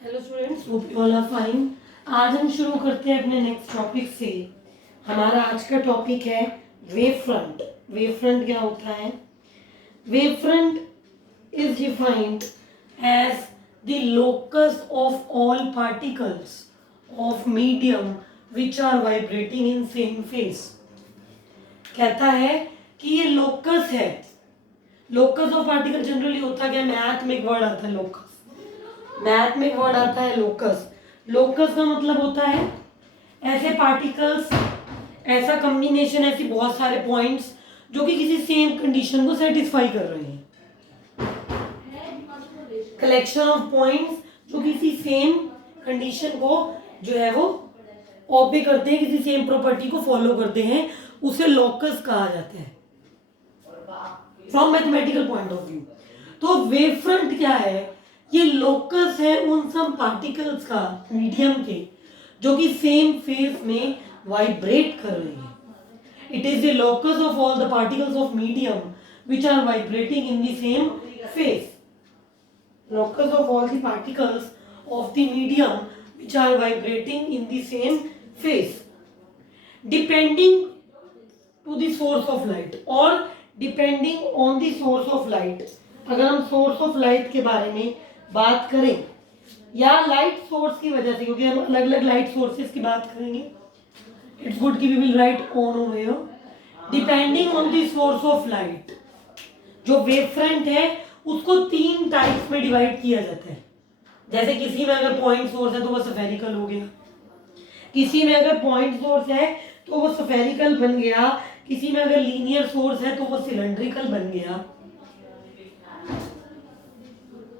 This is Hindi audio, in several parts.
Hello students, hope you all are fine. आज हम शुरू करते हैं अपने नेक्स्ट टॉपिक से। हमारा आज का टॉपिक है वेव फ्रंट। वेव फ्रंट क्या होता है? Wave front is defined as the locus of all particles of medium which are vibrating in same phase। कहता है कि ये लोकस है। लोकस ऑफ पार्टिकल जनरली होता क्या? मैथ में एक वर्ड आता है लोकस। मैथ में एक वर्ड आता है लोकस। लोकस का मतलब होता है ऐसे पार्टिकल्स, ऐसा कम्बिनेशन, ऐसी बहुत सारे पॉइंट्स जो कि किसी सेम कंडीशन को सेटिस्फाई कर रहे हैं। कलेक्शन ऑफ पॉइंट्स जो किसी सेम कंडीशन को जो है वो ऑब्जे करते हैं, किसी सेम प्रॉपर्टी को फॉलो करते हैं, उसे लोकस कहा जाता है from mathematical point of view. तो वेव फ्रंट क्या है? ये लोकस है उन सब पार्टिकल्स का मीडियम के जो कि सेम फेज में वाइब्रेट कर रहे हैं। It is the locus of all the particles of medium which are vibrating in the same phase. Locus of all the particles of the medium which are vibrating in the same phase, depending to the source of light or depending on the source of light। अगर हम source of light के बारे में बात करें या light source की वजह से, क्योंकि हम अलग अलग light sources की बात करेंगे, it's good कि we will write on over here। depending on the source of light, जो wave front है उसको तीन टाइप्स में डिवाइड किया जाता है। जैसे किसी में अगर पॉइंट सोर्स है तो वो स्फेरिकल हो गया, किसी में अगर पॉइंट सोर्स है तो वो स्फेरिकल बन गया, किसी में अगर लीनियर सोर्स है तो वो सिलेंड्रिकल बन गया।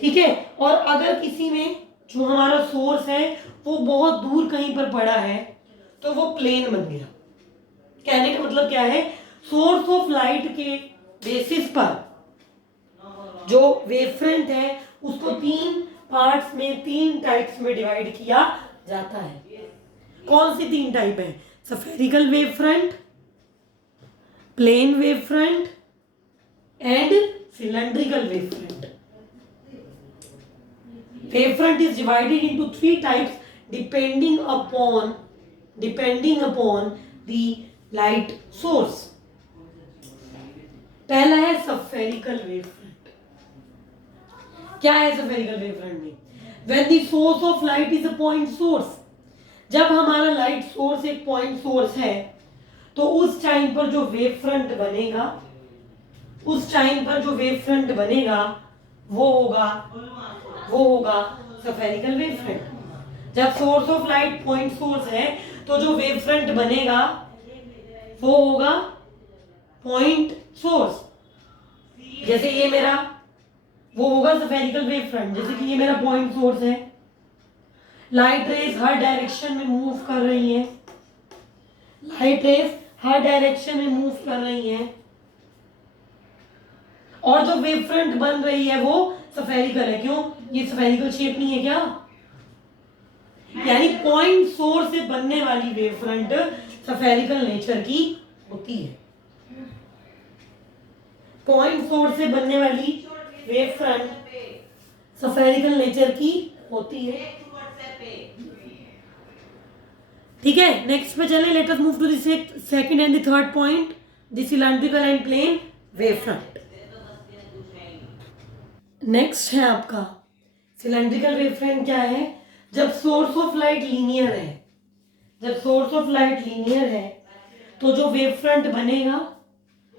ठीक है। और अगर किसी में जो हमारा सोर्स है वो बहुत दूर कहीं पर पड़ा है तो वो प्लेन बन गया। कहने का मतलब क्या है? सोर्स ऑफ लाइट के बेसिस पर जो वेवफ्रंट है उसको तीन पार्ट्स में, तीन टाइप्स में डिवाइड किया जाता है। कौन सी तीन टाइप है? Spherical wave front, plane wave front and cylindrical wave front. Wave front is divided into three types depending upon the light source. पहला है स्फेरिकल वेव फ्रंट। क्या है स्फेरिकल वेव फ्रंट में? When the source of light is a point source, जब हमारा लाइट सोर्स एक पॉइंट सोर्स है तो उस टाइम पर जो वेव फ्रंट बनेगा, वो होगा स्फेरिकल वेव फ्रंट। जब source of light point source है तो जो वेव फ्रंट बनेगा वो होगा पॉइंट सोर्स। जैसे ये मेरा, वो होगा स्फेरिकल वेव फ्रंट। जैसे कि ये मेरा पॉइंट सोर्स है, लाइट रेज हर डायरेक्शन में मूव कर रही है, और जो वेव फ्रंट बन रही है वो स्फेरिकल है। क्यों? ये स्फेरिकल शेप नहीं है क्या? यानी पॉइंट सोर्स से बनने वाली वेव फ्रंट स्फेरिकल नेचर की होती है। पॉइंट सोर्स से बनने वाली वेव फ्रंट स्फेरिकल नेचर की होती है। ठीक है, नेक्स्ट पे चले। Let us move to the second and the third point, the cylindrical and plane wave front. Next है आपका सिलेंड्रिकल वेव फ्रंट। क्या है? जब सोर्स ऑफ लाइट लीनियर है, तो जो वेव फ्रंट बनेगा,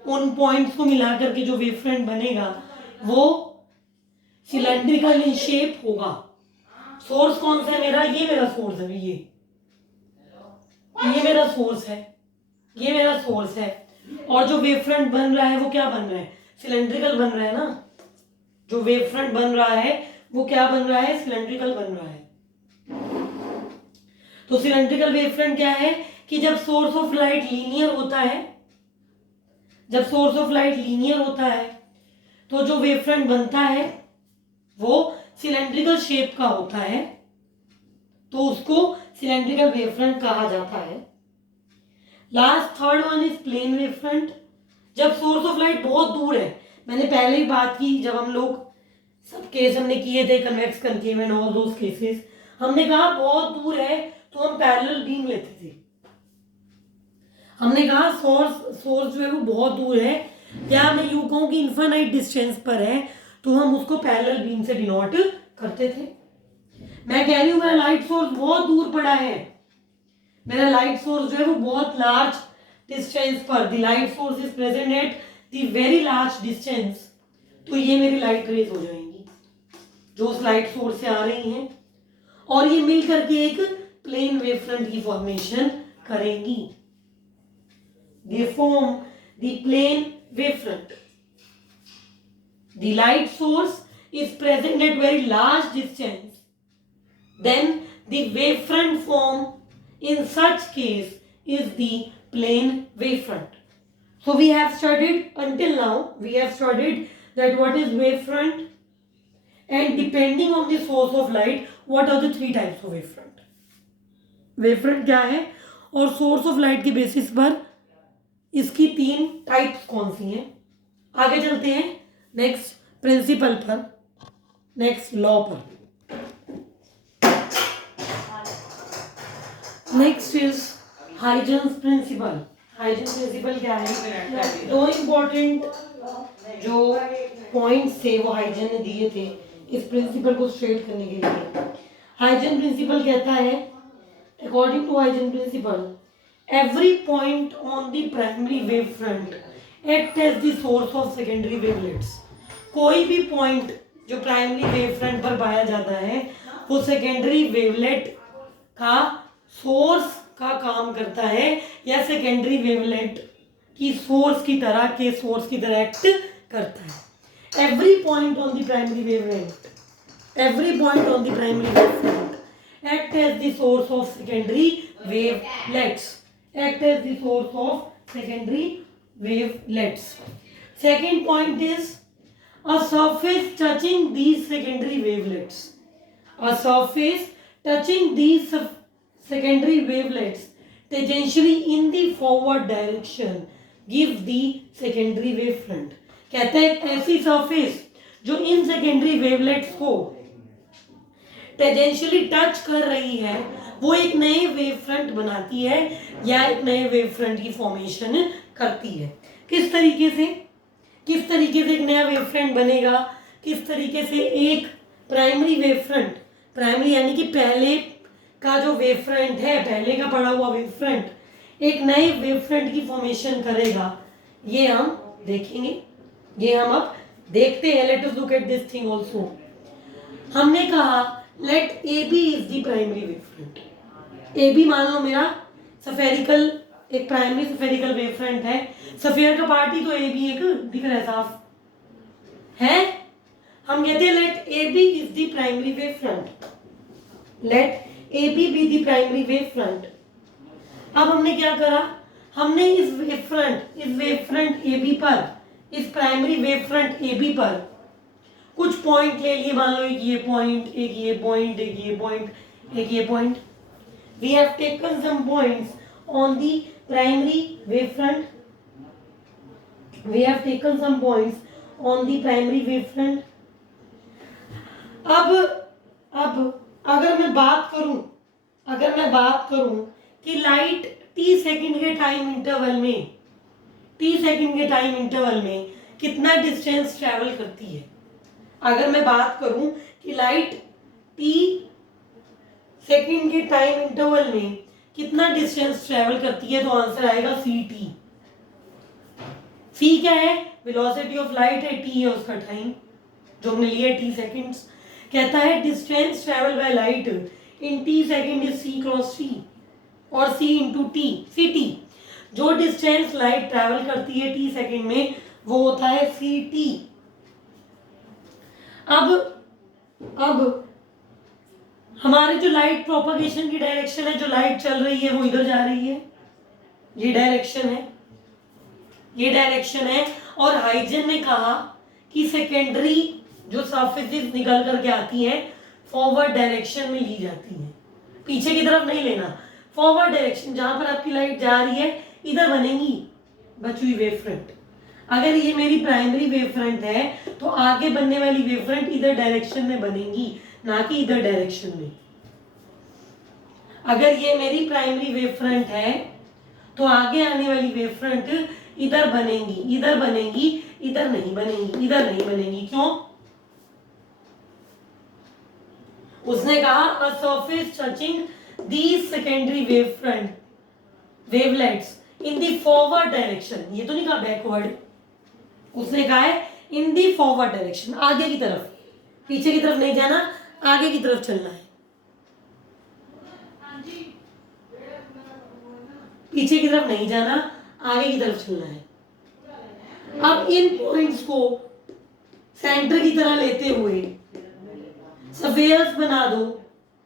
उन पॉइंट्स को मिलाकर के जो वेव फ्रंट बनेगा वो सिलेंड्रिकल इन शेप होगा। सोर्स कौन सा है मेरा? ये मेरा सोर्स है, ये मेरा सोर्स है, और जो वेव फ्रंट बन रहा है वो क्या बन रहा है? सिलेंड्रिकल बन रहा है ना। जो वेव फ्रंट बन रहा है वो क्या बन रहा है? सिलेंड्रिकल बन रहा है। तो सिलेंड्रिकल वेव फ्रंट क्या है कि जब सोर्स ऑफ लाइट लीनियर होता है तो जो वेव फ्रंट बनता है वो सिलेंड्रिकल शेप का होता है, तो उसको सिलेंड्रिकल वेव फ्रंट कहा जाता है। Last third one is plane wave front. जब सोर्स ऑफ लाइट बहुत दूर है, मैंने पहले ही बात की, जब हम लोग सब केस हमने किए थे, convex, concave and all those cases. हमने कहा बहुत दूर है तो हम पैरेलल बीम लेते थे। हमने कहा सोर्स जो है वो बहुत दूर है, या मैं यूं कहूं कि इन्फाइनाइट डिस्टेंस पर है, तो हम उसको पैरेलल बीम से डिनोट करते थे। मैं कह रही हूं मेरा लाइट सोर्स बहुत दूर पड़ा है, मेरा लाइट सोर्स जो है वो बहुत लार्ज डिस्टेंस पर, the light source is present at the very large distance, तो ये मेरी लाइट रेज हो जाएंगी जो उस लाइट सोर्स से आ रही हैं, और ये मिल करके एक प्लेन वेव फ्रंट की फॉर्मेशन करेंगी। They form the plane wavefront. The light source is present at very large distance. Then the wavefront form in such case is the plane wavefront. So we have studied until now, we have studied that what is wavefront, and depending on the source of light, what are the three types of wavefront. Wavefront क्या है और source of light के basis पर इसकी 3 टाइप्स कौन सी हैं। आगे चलते हैं नेक्स्ट प्रिंसिपल पर, नेक्स्ट लॉ पर। Next is Huygens principle. Huygens principle क्या है? 2 इंपॉर्टेंट जो पॉइंट्स थे वो हाइजेन ने दिए थे इस प्रिंसिपल को स्ट्रेट करने के लिए। हाइजेन प्रिंसिपल कहता है, according to Huygens principle, every point on the primary wavefront act as the source of secondary wavelets. कोई भी पॉइंट जो प्राइमरी वेवफ्रंट पर पाया जाता है वो सेकेंडरी वेवलेट का सोर्स का काम करता है, या सेकेंडरी वेवलेट की सोर्स की तरह एक्ट करता है। Every point on the primary wavelet, every point on the primary wavefront act as the source of secondary wavelets, act as the source of secondary wavelets. Second point is a surface touching these secondary wavelets. A surface touching these secondary wavelets tangentially in the forward direction gives the secondary wavefront. कहता है ऐसी सरफेस जो इन सेकेंडरी वेवलेट्स को टेंजेंशियली टच कर रही है वो एक नए वेव फ्रंट बनाती है या एक नए वेव फ्रंट की फॉर्मेशन करती है। किस तरीके से एक नया वेव फ्रंट बनेगा, किस तरीके से एक प्राइमरी वेव फ्रंट, प्राइमरी यानी कि पहले का जो वेव फ्रंट है, पहले का पड़ा हुआ वेव फ्रंट एक नए वेव फ्रंट की फॉर्मेशन करेगा, ये हम देखेंगे, ये हम अब देखते हैं। Let us look at this thing also. हमने कहा let A B is the primary wave front. A B मान लो मेरा सफेरिकल, एक प्राइमरी सफेरिकल वेव फ्रंट है। सफेयर का पार्ट ही तो ए बी एक दिख रहा है, साफ है। हम कहते हैं let A B is the primary wave front, let A B be the primary wave front. अब हमने क्या करा, हमने इस वेव फ्रंट ए बी पर, इस primary wave front A B पर कुछ पॉइंट ले लिए। मान लो एक ये पॉइंट, एक ये पॉइंट, एक ये पॉइंट, एक ये point. We have taken some points on the primary wavefront. We have taken some points on the primary wavefront. अब अगर मैं बात करूं कि लाइट t सेकंड के टाइम इंटरवल में कितना डिस्टेंस ट्रैवल करती है, अगर मैं बात करूं कि लाइट t सेकेंड के टाइम इंटरवल में कितना डिस्टेंस ट्रेवल करती है, तो आंसर आएगा ct। c क्या है? वेलोसिटी ऑफ लाइट है, t है उसका टाइम जो हमने लिया t सेकंड्स। कहता है distance travel by light in t second is c cross t और c इंटू t, ct। जो डिस्टेंस लाइट ट्रेवल करती है t सेकंड में वो होता है ct। अब हमारे जो लाइट प्रोपगेशन की डायरेक्शन है, जो लाइट चल रही है वो इधर जा रही है, ये डायरेक्शन है। और हाइजेन ने कहा कि सेकेंडरी जो सरफेसेस निकल करके आती हैं फॉरवर्ड डायरेक्शन में ली जाती हैं, पीछे की तरफ नहीं लेना, फॉरवर्ड डायरेक्शन, जहां पर आपकी लाइट जा रही है इधर बनेगी बची हुई वेव फ्रंट। अगर ये मेरी प्राइमरी वेव फ्रंट है तो आगे बनने वाली वेव फ्रंट इधर डायरेक्शन में बनेगी, ना कि इधर डायरेक्शन में। अगर ये मेरी प्राइमरी वेव फ्रंट है तो आगे आने वाली वेव फ्रंट इधर बनेगी, इधर बनेगी, इधर नहीं बनेगी, इधर नहीं बनेगी। क्यों? उसने कहा a surface touching these secondary wave front wavelets in the forward direction. ये तो नहीं कहा बैकवर्ड, उसने कहा है इन दी फॉरवर्ड डायरेक्शन, आगे की तरफ, पीछे की तरफ नहीं जाना, आगे की तरफ चलना है। पीछे की तरफ नहीं जाना, आगे की तरफ चलना है। अब इन पॉइंट्स को सेंटर की तरह लेते हुए सफेयर्स बना दो।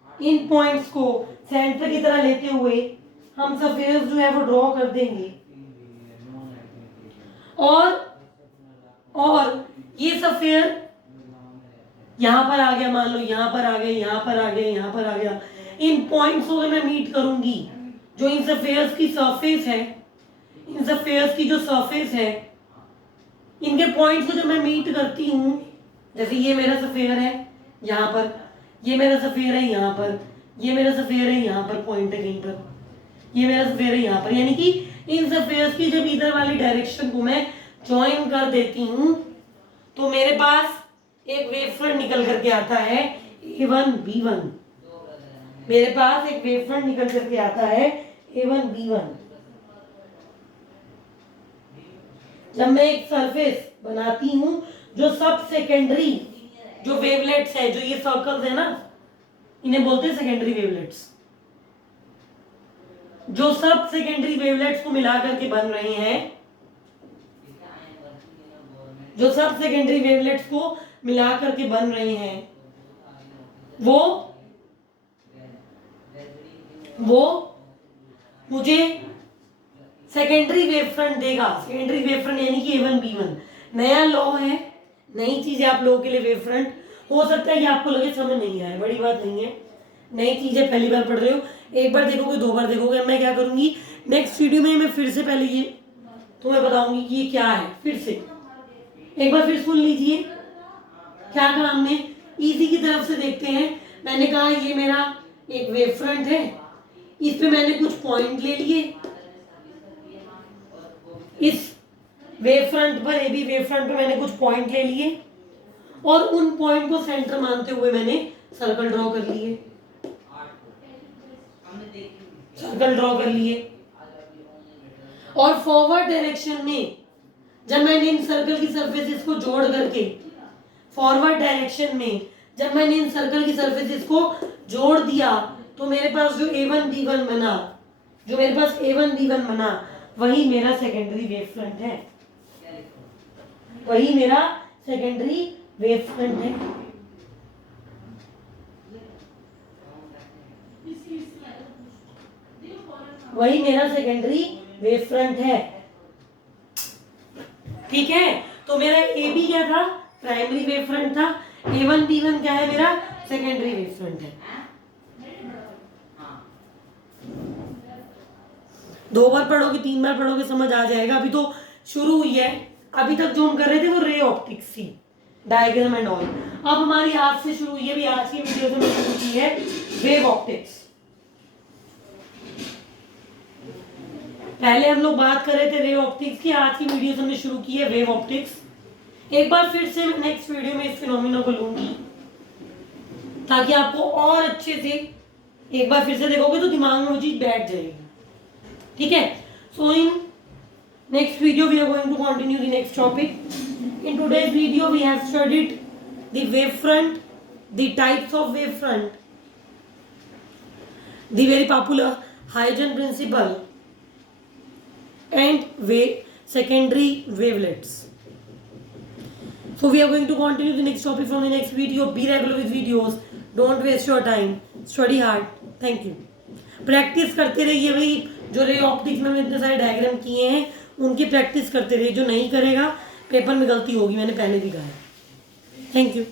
इन पॉइंट्स को सेंटर की तरह लेते हुए हम सफेयर्स जो है वो ड्रॉ कर देंगे, और ये सफेयर यहां पर आ गया, मान लो यहां पर आ गया, यहां पर आ गया, यहां पर आ गया। इन पॉइंट्स को मैं मीट करूंगी, जो इन सफेयर्स की सरफेस है, इन सफेयर्स की जो सरफेस है, इनके पॉइंट्स को जब मैं मीट करती हूं, जैसे ये मेरा सफेयर है यहाँ पर, ये मेरा सफेयर है यहाँ पर, ये मेरा सफेयर है यहाँ पर, पॉइंट है कहीं पर, ये मेरा सफेयर है यहाँ पर, यानी कि इन सफेयर्स की जब इधर वाली डायरेक्शन को मैं ज्वाइन कर देती हूँ तो मेरे पास एक वेव फ्रंट निकल करके आता है A1 B1। मेरे पास एक वेव फ्रंट निकल करके आता है A1 B1। जब मैं एक सरफेस बनाती हूं जो सब सेकेंडरी जो वेवलेट्स है, जो ये सर्कल्स है ना, इन्हें बोलते हैं सेकेंडरी वेवलेट्स। जो सब सेकेंडरी वेवलेट्स को मिला करके बन रहे हैं, जो सब सेकेंडरी वेवलेट्स को मिला करके बन रहे हैं, वो मुझे सेकेंडरी वेव फ्रंट देगा। सेकेंडरी वेव फ्रंट यानी कि A1 B1 नया लॉ है, नई चीज है आप लोगों के लिए। वेव फ्रंट हो सकता है कि आपको लगे समझ नहीं आए, बड़ी बात नहीं है, नई चीज है, पहली बार पढ़ रहे हो, एक बार देखोगे, दो बार देखोगे। मैं क्या करूंगी, नेक्स्ट वीडियो में मैं फिर से पहले ये तुम्हें बताऊंगी कि ये क्या है, फिर से एक बार फिर सुन लीजिए। क्या कहा हमने, इजी की तरफ से देखते हैं। मैंने कहा ये मेरा एक वेव फ्रंट है, इस पे मैंने कुछ पॉइंट ले लिए, इस वेव फ्रंट पर, AB वेव फ्रंट पर मैंने कुछ पॉइंट ले लिए, और उन पॉइंट को सेंटर मानते हुए मैंने सर्कल ड्रॉ कर लिए, सर्कल ड्रॉ कर लिए। और फॉरवर्ड डायरेक्शन में जब मैंने इन सर्कल की सरफेसेस को जोड़ करके, फॉरवर्ड डायरेक्शन में जब मैंने इन सर्कल की सरफेसेस को जोड़ दिया, तो मेरे पास जो A1 B1 बना, जो मेरे पास A1 B1 बना, वही मेरा सेकेंडरी वेव फ्रंट है, वही मेरा सेकेंडरी वेव फ्रंट है। वही मेरा सेकेंडरी वेव फ्रंट है। ठीक है, तो मेरा AB क्या था, प्राइमरी वेव फ्रंट था, A1 B1 क्या है, मेरा सेकेंडरी वेव फ्रंट है। दो बार पढ़ोगे, तीन बार पढ़ोगे, समझ आ जाएगा। अभी तो शुरू हुई है, अभी तक जो हम कर रहे थे वो रे ऑप्टिक्स थी, डायग्राम एंड ऑल। अब हमारी आज से शुरू हुई है, भी आज की वीडियो से मैं शुरू की है वेव ऑप्टिक्स। पहले हम लोग बात कर रहे थे रे ऑप्टिक्स की, आज की वीडियो से हमने शुरू की है वेव ऑप्टिक्स। एक बार फिर से मैं नेक्स्ट वीडियो में इस फिनोमिना को लूंगी, ताकि आपको और अच्छे से एक बार फिर से देखोगे तो दिमाग में वो चीज बैठ जाएगी। ठीक है, so in next video we are going to continue the next topic. In today's video we have studied the wave front, the types of wave front, the very popular Huygens principle and secondary wavelets. So we are going to continue the next topic from the next video. Be regular with videos, don't waste your time, study hard. Thank you. Practice करते रहिए भाई, जो रे ऑप्टिक्स में इतने सारे डायग्राम किए हैं उनकी प्रैक्टिस करते रहिए। जो नहीं करेगा पेपर में गलती होगी, मैंने पहले भी कहा है। Thank you.